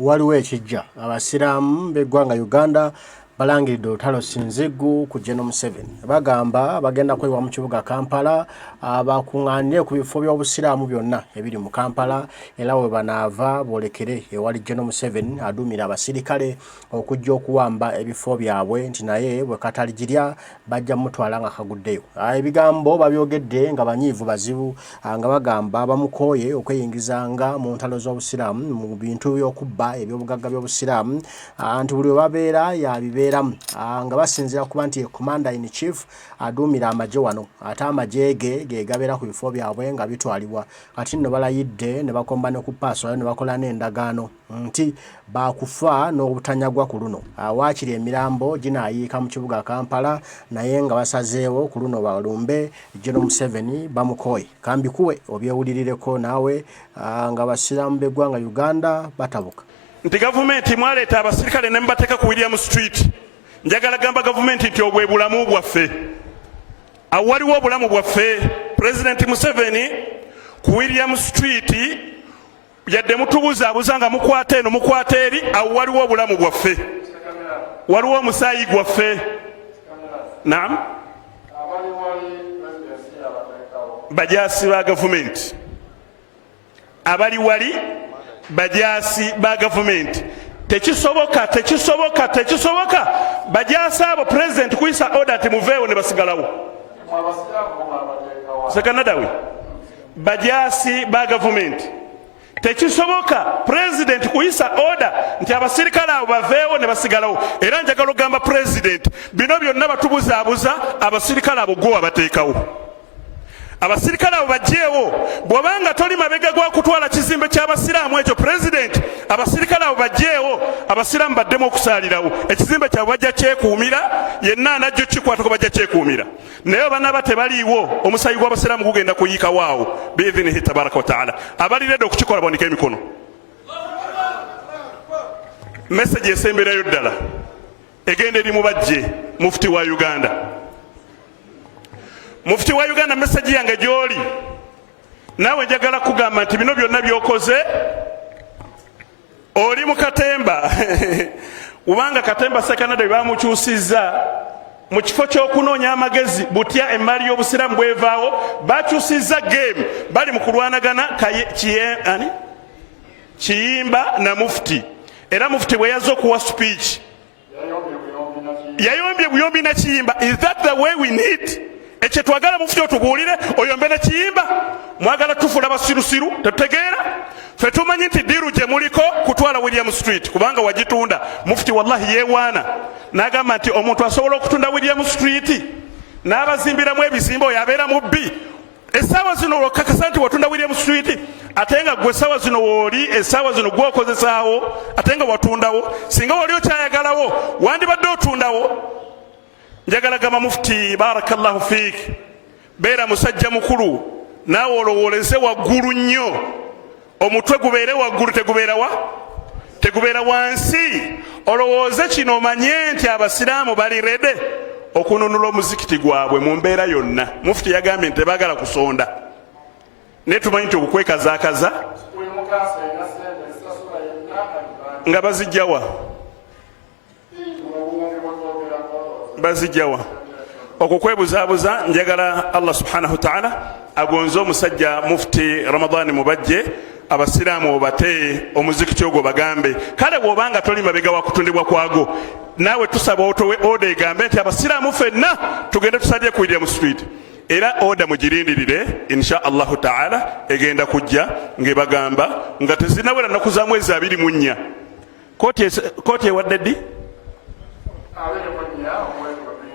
waliwo ekijja abasiraamu b'eggwanga Uganda balangiridde olutalo Sinzigu ku General Museveni bagamba bagenda kwewa mu kibuga Kampala bakuŋŋaanire ku bifo by'obusiraamu byonna ebiri mu Kampala era we banaava boolekere ewali General Museveni aduumira abasirikale okujja okuwamba ebifo byabwe nti naye bwe kataligirya bajja mutwala nga kaguddeyo. Ebigambo babyogedde nga banyiivu bazibu nga bagamba bamukooye okweyingizanga mu ntalo z'obusiraamu mu bintu by'okubba eby'obugagga by'obusiraamu nti buli we babeera yabibeera nga basinzira kuba nti commander in chief aduumira amagye wano ate amagye ge gabeera ku bifo byabwe nga bitwalibwa kati nno balayidde ne bakomba ne ku paaso ne bakola n'endagaano nti bakufa n'obutanyagwa ku luno waakiri emirambo ginaayiika mu kibuga Kampala naye nga basazeewo ku luno balumbe General Museveni bamukooye kambikuwe obyewulirireko naawe nga basiraamu b'eggwanga Uganda batabuka nti gavumenti mwaleeta abasirikale ne mbateeka ku William Street. Njagala gamba gavumenti nti obwe bulamu bwaffe. Awaliwo obulamu bwaffe. President Museveni ku William Street yadde mutubuzaabuza nga mukwata eno mukwata eri awaliwo obulamu bwaffe. Waliwo omusaayi gwaffe. Naam. Bajaasi ba gavumenti. Abali wali bajaasi ba gavumenti tekisoboka bajaasi abo president kuyisa order ati muveewo ne basigalawo sekanadawe bajaasi ba gavumenti tekisoboka president kuyisa order nti abasirikale abo baveewo ne basigalawo era njagala ogamba president bino byonna batubuzaabuza abasirikale abo gwe wabateekawo abasirikale abo bajjeewo bw'obanga toli mabega gwa kutwala kizimbe ky'abasiraamu ekyo president abasirikale abo bajjeewo abasiraamu baddemu okusaalirawo ekizimbe kyabwe bajja kyekuumira yenna anajja kikwatako bajja kyekuumira naye obanaba tebaliiwo omusayi gw'abasiraamu gugenda kuyiikawo awo biidhinihi tabaraka wataala abaliredde okukikola bawoneka emikono meseji esemberayo ddala egenda eri mu bajje mufuti wa Uganda. Mufti wa Uganda message yange gyoli nawe njagala kugamba nti bino byonna byokoze oli mu Katemba ubanga Katemba Sekanada bamukyusizza mu kifo ky'okunoonya amagezi butya emmali y'obusiraamu bwevaawo bakyusizza game bali mu kulwanagana Kiyimba na mufti era mufti bwe yazze okuwa speech yayombye buyombi na Kiyimba. Is that the way we need? Eche twagala mufti otubuulire oyombe ne Kiyimba mwagala tufula basirusiru tetutegeera ffe tumanyi nti diru gye muliko kutwala William Street kubanga wagitunda mufti wallahi yeewaana n'agamba nti omuntu asobola okutunda William Street n'abazimbiramu ebizimbe oyo abeera mubbi essaawa zino olwokakasa nti watunda William Street ate nga gwe essaawa zino wooli essaawa zino gwokozesaawo ate nga watundawo singa wali okyayagalawo wandibadde otundawo. Njagala gamba mufti barakallahu fiik beera musajja mukulu naawe olowooleze waggulu nnyo omutwe gubeere waggulu tegubeera wansi olowooze kino omanye nti abasiraamu bali rede okununula omuzikiti gwabwe mu mbeera yonna. Mufti yagambye nti tebaagala kusonda naye tumanyi nti okukwekazaakaza nga bazijjawa bazijjawa okukwebuzaabuza. Njagala Allah subhanahu wa ta'ala agonze omusajja mufti Ramadhani mubajje abasiraamu obate omuzikiti ogwo bagambe kale bw'obanga toli mabega wa kutundibwa kwago naawe tusaba otowe oda egambe nti abasiraamu ffenna tugende tusalire ku William Street era oda mugirindirire insha Allahu ta'ala egenda kujja ng'ebagamba nga tezinawera nnaku za mwezi 24 kooti ewadde ddi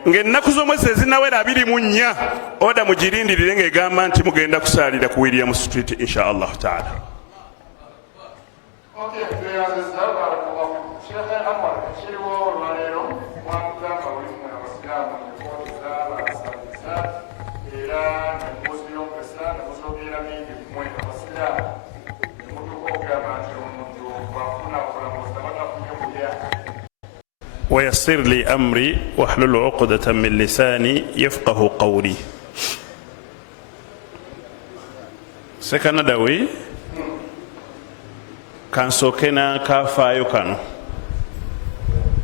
ng'ennaku z'omwezi ezinawera 24 oda mugirindirire ng'egamba nti mugenda kusaalira ku William Street insha Allahu ta'ala. ويسر لي أمري واحلل عقدة من لساني يفقه قولي. Sekanadawi kansooke n'akafaayo kano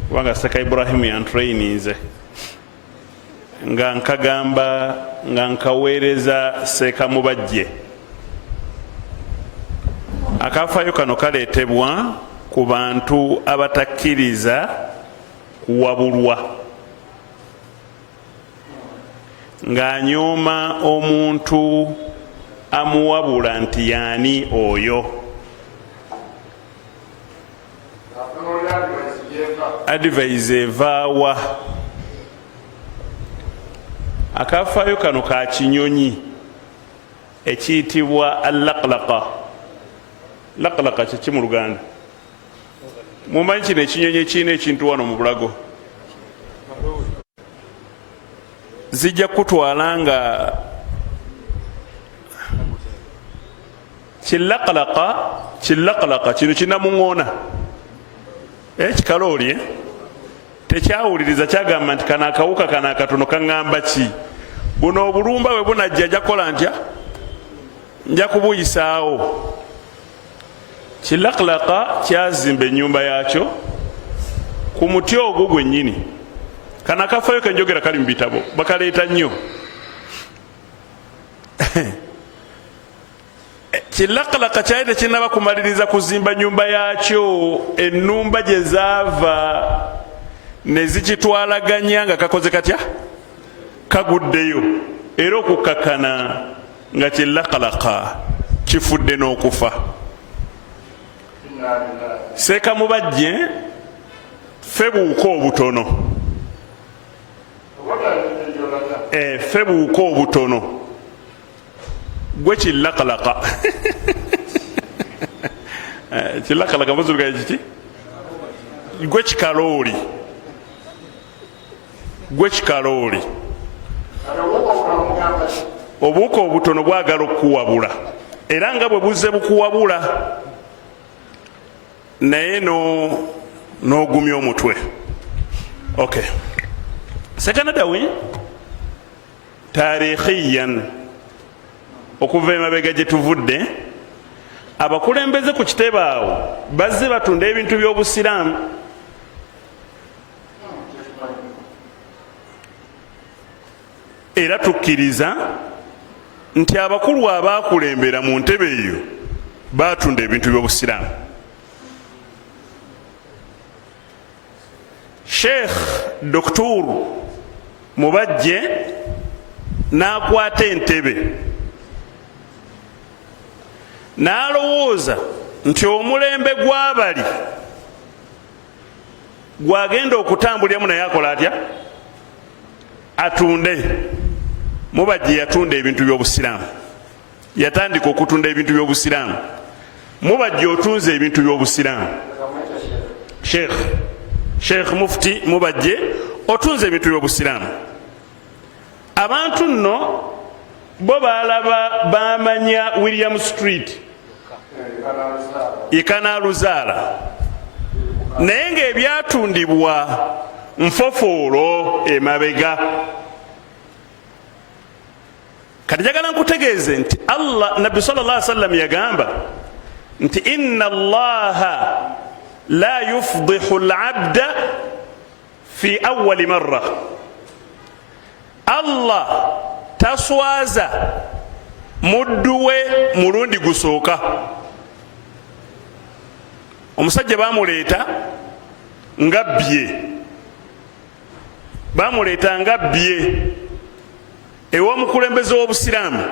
kubanga Seka Ibrahim yantraininze nga nkagamba nga nkaweereza Seka Mubajje. Akafaayo kano kaleetebwa ku bantu abatakkiriza kuwabulwa, ng'anyooma omuntu amuwabula nti yaani oyo. Advise evaawa. Akafaayo kano ka kinyonyi ekiyitibwa allaqlaqa. Laqlaqa kiki mu Luganda? Mumanyi kino ekinyonyi ekirina ekintu wano mu bulago, zijja kutwala nga kilaqlaqa kino kinamuŋoona kikalooli tekyawuliriza, kyagamba nti kano akawuka kano akatono kaŋŋamba ki? Buno obulumba bwe bunajja ajja kukola ntya? Nja kubuyisaawo. Kilaqlaqa kyazimba ennyumba yaakyo ku muti ogwo gwennyini. Kano akafaayo kenjogera kali mu bitabo, bakaleeta nnyo. Kilaqlaqa kyali tekinnaba kumaliriza kuzimba nnyumba yaakyo, ennumba gye zaava ne zikitwalaganya nga kakoze katya? Kaguddeyo. Era okukkakana nga kilaqlaqa kifudde n'okufa. Seka Mubajje ffe buuka obutono, ffe buuka obutono, gwe kilaqlaqa. Kilaqlaqa muzulugaye kiki? Gwe kikalooli, gwe kikalooli. Obuuka obutono bwagala okuwabula, era nga bwe buzze bukuwabula naye n'ogumya omutwe. Okay. Sekanadawi taarikhiyan okuva emabega gye tuvudde, abakulembeze ku kitebe awo bazze batunda ebintu by'obusiraamu. Era tukkiriza nti abakulu abaakulembera mu ntebe eyo baatunda ebintu by'obusiraamu. Sheikh Dr. Mubajje n'akwata entebe n'alowooza nti omulembe gw'abali gwagenda okutambuliramu, naye akola atya? Atunde. Mubajje yatunda ebintu by'obusiraamu, yatandika okutunda ebintu by'obusiraamu. Mubajje otunze ebintu by'obusiraamu. Sheikh Mufti Mubajje otunze ebintu by'obusiraamu. Abantu nno bo balaba bamanya William Street Ikanaluzaala, naye ng'ebyatundibwa nfofoolo emabega. Kati njagala nkutegeeze nti Nabbi sallallahu alaihi wasallam yagamba nti inna Allaha la yufdihu al-abda fi awwali marra. Allah taswaza muddu we mulundi gusooka. Omusajja bamuleeta ngabbye ew'omukulembeze w'obusiraamu.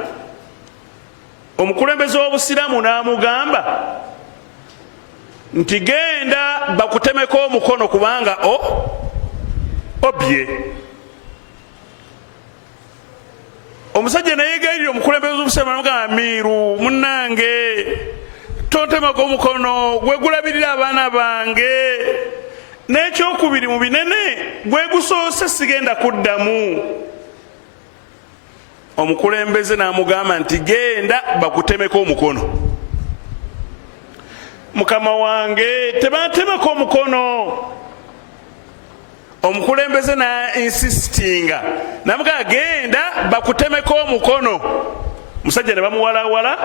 Omukulembeze w'obusiraamu n'amugamba nti genda bakutemeko omukono kubanga obbye. Omusajja nayeegayirira omukulembeze w'obusiraamu n'amugamba, Amiru munnange tontemako omukono, gwe gulabirira abaana bange, n'ekyokubiri mu binene gwe gusoose sigenda kuddamu. Omukulembeze n'amugamba nti genda bakutemeko omukono. Mukama wange tebantemeko omukono. Omukulembeze na insistinga namugamba genda bakutemeko omukono. Musajja ne bamuwalawala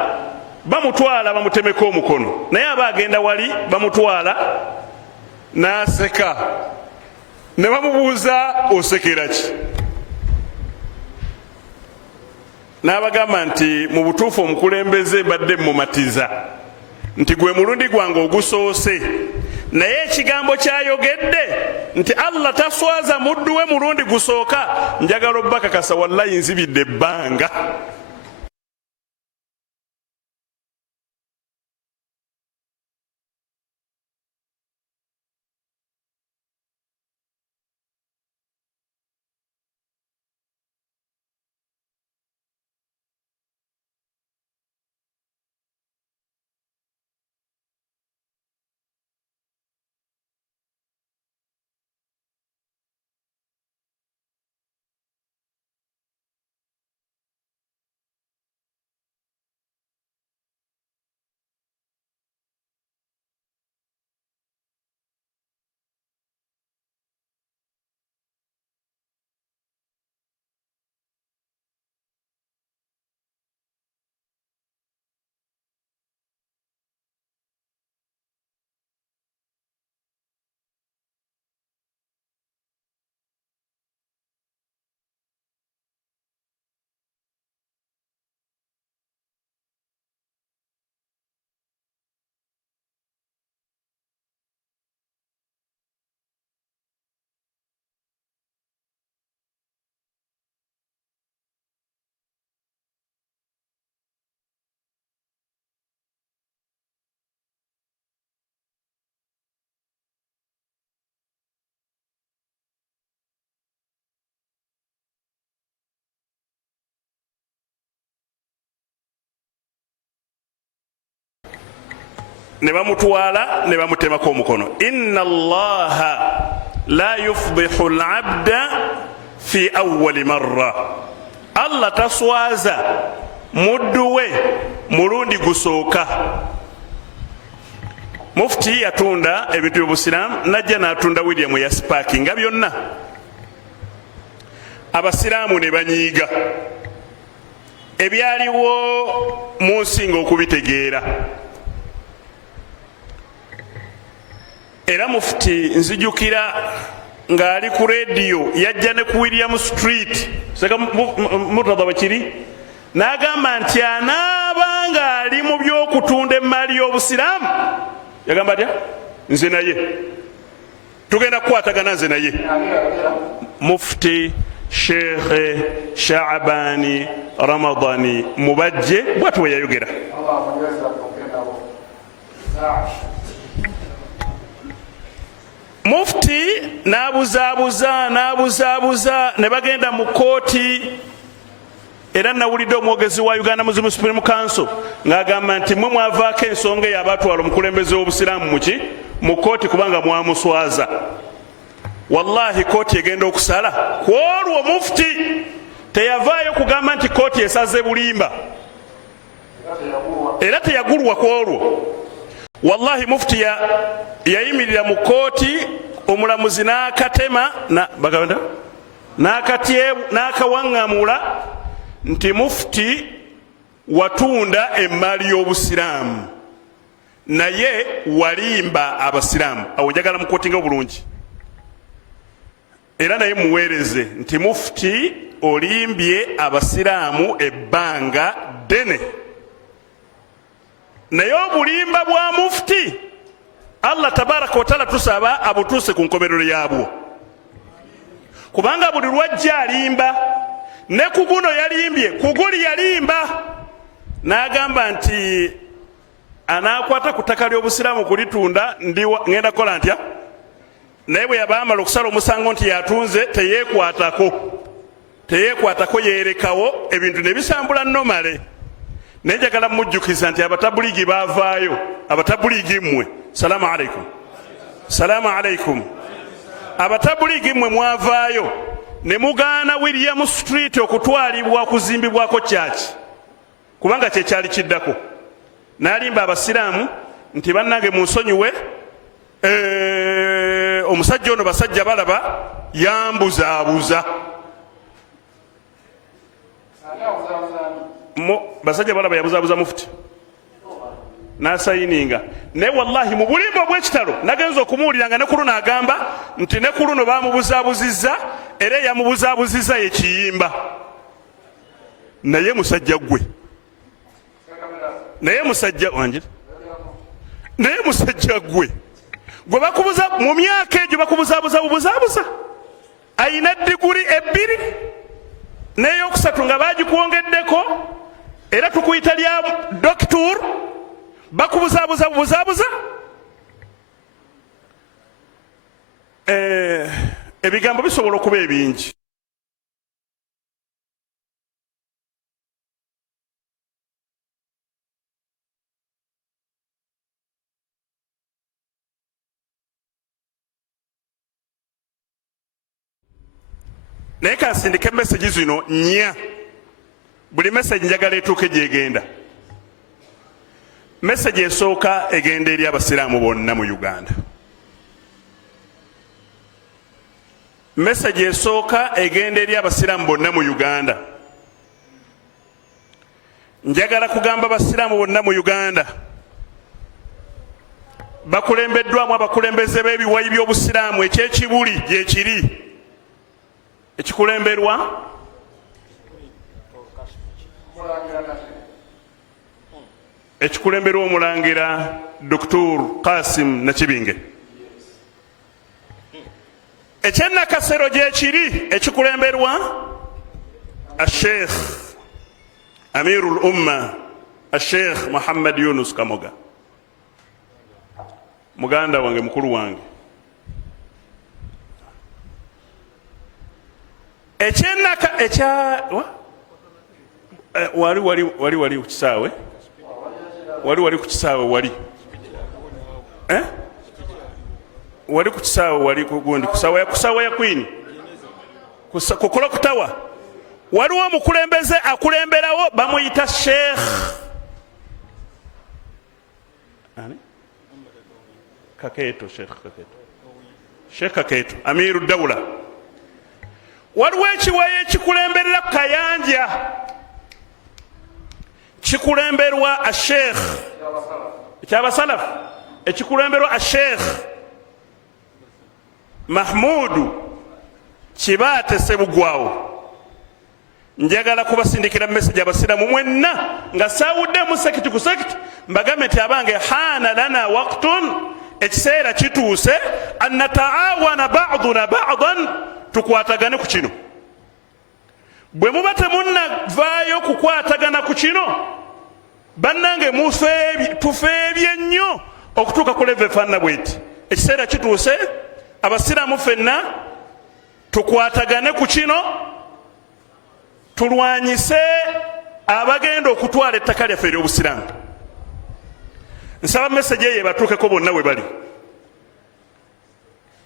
bamutwala bamutemeko omukono naye aba agenda wali bamutwala n'aseka ne bamubuuza osekera ki n'abagamba nti mu butuufu omukulembeze mbadde mumatiza nti gwe mulundi gwange ogusoose naye ekigambo kyayogedde nti Allah taswaza muddu we mulundi gusooka njagala obbakakasa wallahi nzibidde ebbanga ne bamutwala ne bamutemako omukono. Inna Allaha la yufdihu al-abda fi awwali marra, Allah taswaza muddu we mulundi gusooka. Mufti yatunda ebintu by'obusiraamu najja n'atunda William Yaspark nga byonna abasiraamu ne banyiiga ebyaliwo mu nsi ng'okubitegeera. Era mufti nzijukira ng'ali ku rediyo yajja ne ku William Street seka Murtada Bakiri n'agamba nti anaaba ng'ali mu by'okutunda emmaali y'obusiraamu yagamba atya nze naye tugenda kukwatagana nze naye. Mufti Sheikh Shaabani Ramadani mubajje bw'atyo bwe yayogera. Mufti n'abuzaabuza ne bagenda mu kooti, era nawulidde omwogezi wa Uganda Muslim Supreme Council ng'agamba nti mwe mwavaako ensonga eyo abatwala omukulembeze w'obusiraamu mu kooti kubanga mwamuswaza. Wallahi kooti egenda okusala ku olwo mufti teyavaayo kugamba nti kooti esaze bulimba era teyagulwa ku olwo. Wallahi mufti yayimirira mu kooti, omulamuzi n'akatema n'akawaŋŋamula nti mufti watunda emmaali y'obusiraamu naye walimba abasiraamu. Awo njagala mukootinga obulungi era naye muweereze nti mufti olimbye abasiraamu ebbanga ddene, naye obulimba bwa mufti Allah tabaraka wa taala tusaba abutuuse ku nkomerero yabwo, kubanga buli lwajja alimba. Ne ku guno yalimbye, ku guli yalimba, n'agamba nti anaakwata ku ttaka ly'obusiraamu kulitunda ngenda kukola ntya. Naye bwe yaba amala okusala omusango nti yatunze teyeekwatako yeerekawo, ebintu ne bisambula nomale. Naye njagala mujjukiza nti abatabuliigi baavaayo, abatabuliigi mmwe salaamu alaikum, salaamu alaikum, abatabuliigi mmwe mwavaayo ne mugaana William Street okutwalibwa kuzimbibwako kyaki, kubanga kye kyali kiddako. N'alimba abasiraamu nti bannange munsonyiwe, omusajja ono basajja balaba yambuzaabuza. Basajja balaba yabuzaabuza mufti. n'asayininga. Naye wallahi mu bulimba obw'ekitalo nagenza okumuwulira nga ne ku luno agamba nti ne ku luno baamubuzaabuzizza era eyamubuzaabuzizza ye Kiyimba. Naye musajja gwe, naye musajja wanjira, naye musajja gwe bakubuza mu myaka egyo bakubuzaabuza ayina diguri 2 n'eyokusatu nga bagikuwongeddeko era tukuyita lya doctor bakubuzaabuza ebigambo bisobola okuba ebingi. Naye kansindike message zino nnya, buli message njagala etuuke gyegenda. Message esooka egenda eri abasiraamu bonna mu Uganda. Message esooka egenda eri abasiraamu bonna mu Uganda. Njagala kugamba abasiraamu bonna mu Uganda bakulembeddwamu abakulembeze b'ebiwayi by'obusiraamu ekyekibuli gyekiri ekikulemberwa omulangira Dr. Qasim Nakibinge. Ekyennakasero gyekiri ekikulemberwa Sheikh Amirul Umma Sheikh Muhammad Yunus Kamoga, muganda wange mukulu wange. Ekyennaka ekya wali ku kisaawe, wali ku kisaawe wali ku kisaawe wali gundi kusaawa ya Queen kukola kutawa waliwo omukulembeze akulemberawo bamuyita Sheikh Kaketo, Sheikh Kaketo Amiru Dawla. Waliwo ekiwayi ekikulemberera Kayanja kikulemberwa Sheikh ekyabasalafu ekikulemberwa Sheikh Mahmudu Kibaate Sebugwawo. Njagala kubasindikira message abasiraamu mwenna nga saawuddemu sekiti ku sekiti mbagambe nti abange haana lana waqtun, ekiseera kituuse an nataawana ba'duna ba'dan, tukwatagane ku kino. Bwe muba temunnavaayo kukwatagana ku kino bannange tufeebye nnyo okutuuka ku level efaanana bweti. Ekiseera kituuse abasiraamu ffenna tukwatagane ku kino, tulwanyise abagenda okutwala ettaka lyaffe ery'obusiraamu. Nsaba message eyo ebatuukeko bonna we bali.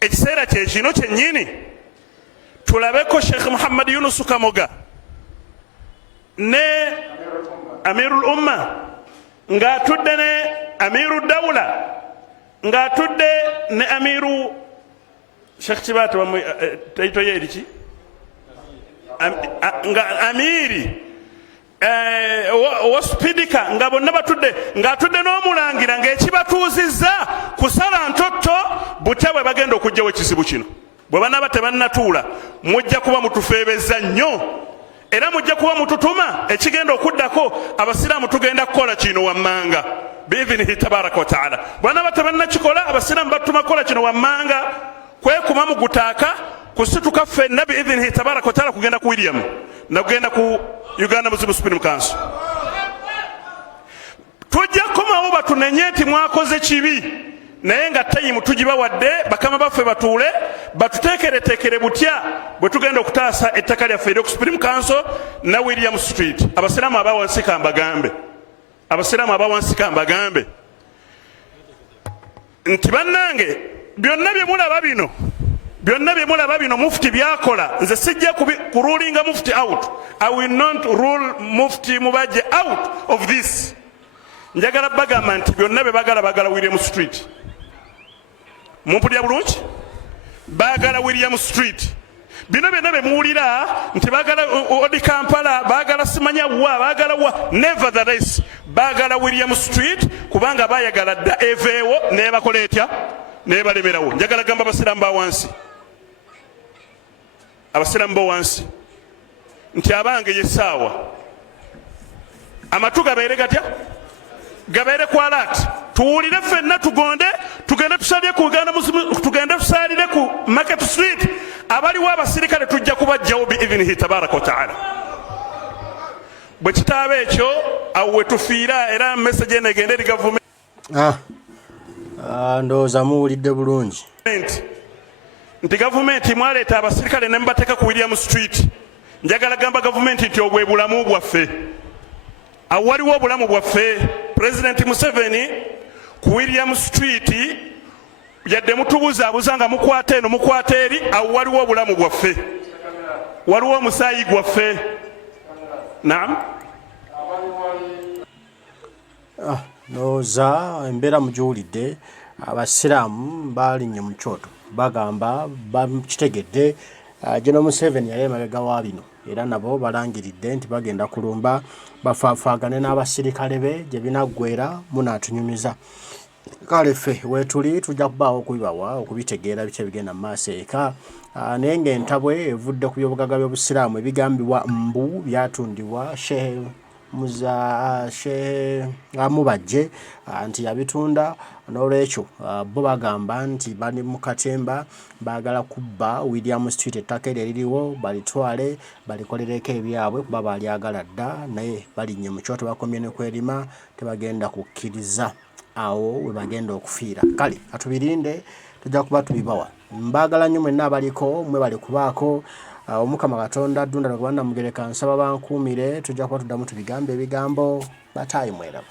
Ekiseera kye kino kyennyini tulabeko Sheikh Muhammad Yunus Kamoga ne Amirul Umma ng'atudde ne Amiru Dawla ng'atudde ne Amiru Sheikh Kibaate taito yeriki Amiri Ospidika nga bonna batudde ng'atudde n'omulangira ng'ekibatuuzizza kusala ntotto butya bwe bagenda okugyawo ekizibu kino. Bwe banaaba tebannatuula mujja kuba mutufeebezza nnyo era mujja kuba mututuma ekigenda okuddako abasiraamu tugenda kukola kino wammanga biidhinihi tabaraka wa taala. Bwe banaaba tebannakikola abasiraamu batuma kukola kino wammanga kwekuma mu gutaaka kusituka ffenna biidhinihi tabaraka wa taala kugenda ku William na kugenda ku Uganda Muslim Supreme Council. Tujja kukomawo batunenye nti mwakoze kibi naye nga tayimu tugibawadde bakama baffe batuule batuteekereteekere butya bwe tugenda okutaasa ettaka lyaffe ery'oku Supreme Council na William Street. Abasiraamu abawansi kambagambe nti bannange byonna bye mulaba bino mufti byakola nze sijja kurulinga mufti out. I will not rule mufti Mubajje out of this. Njagala bagamba nti byonna bye bagala William Street. Mumpulira bulungi? Bagala William Street. bino byonna bemuwulira nti baagala odi Kampala baagala simanya wa baagala wa nevertheless baagala William Street kubanga baayagala dda eveewo nebakola etya nebalemerawo. Njagala gamba abasiraamu b'owansi nti abange yessaawa amatu gabeere gatya gabeere ku alert tuwulire ffenna tugonde tugende tusalire ku Uganda tugende tusalire ku Market Street abaliwo abasirikale tujja kubajjawo biidhinihi tabaraka wa taala. Bwe kitaaba ekyo awo we tufiira era message eno egende eri gavumenti ndowooza muwulidde bulungi nti gavumenti mwaleeta abasirikale ne mubateeka ku William Street. Njagala gamba gavumenti nti obwe bulamu bwaffe awo waliwo obulamu bwaffe. President Museveni ku William Street yadde mutubuzaabuza nga mukwata eno mukwata eri awo waliwo obulamu bwaffe waliwo omusaayi gwaffe. Naam ndowooza embeera mugiwulidde. Abasiraamu baalinnye mu kyoto bagamba bakitegedde General Museveni yali emabega wa bino era nabo balangiridde nti bagenda kulumba bafaafaagane n'abasirikale be gye binaggweera munaatunyumiza. Kale ffe weetuli tujja kubaawo okubibawa okubitegeera biki ebigenda mu maaso eka naye ng'entabwe evudde ku byobugagga by'obusiraamu ebigambibwa mbu byatundibwa Sheikh Mubajje nti yabitunda. N'olwekyo bo bagamba nti bali mu katemba baagala kubba William Street ettaka eryo eririwo balitwale balikolereko ebyabwe kuba balyagala dda naye balinnye mu kyoto bakomye ne kwerima tebagenda kukkiriza awo we bagenda okufiira. Kale atubirinde tujja kuba tubibawa. Mbaagala nnyo mwenna abaliko mwe bali kubaako Omukama Katonda ddunda lwe kubanda mugereka nsaba bankuumire tujja kuba tuddamu tubigambe ebigambo bataayi mwerabo.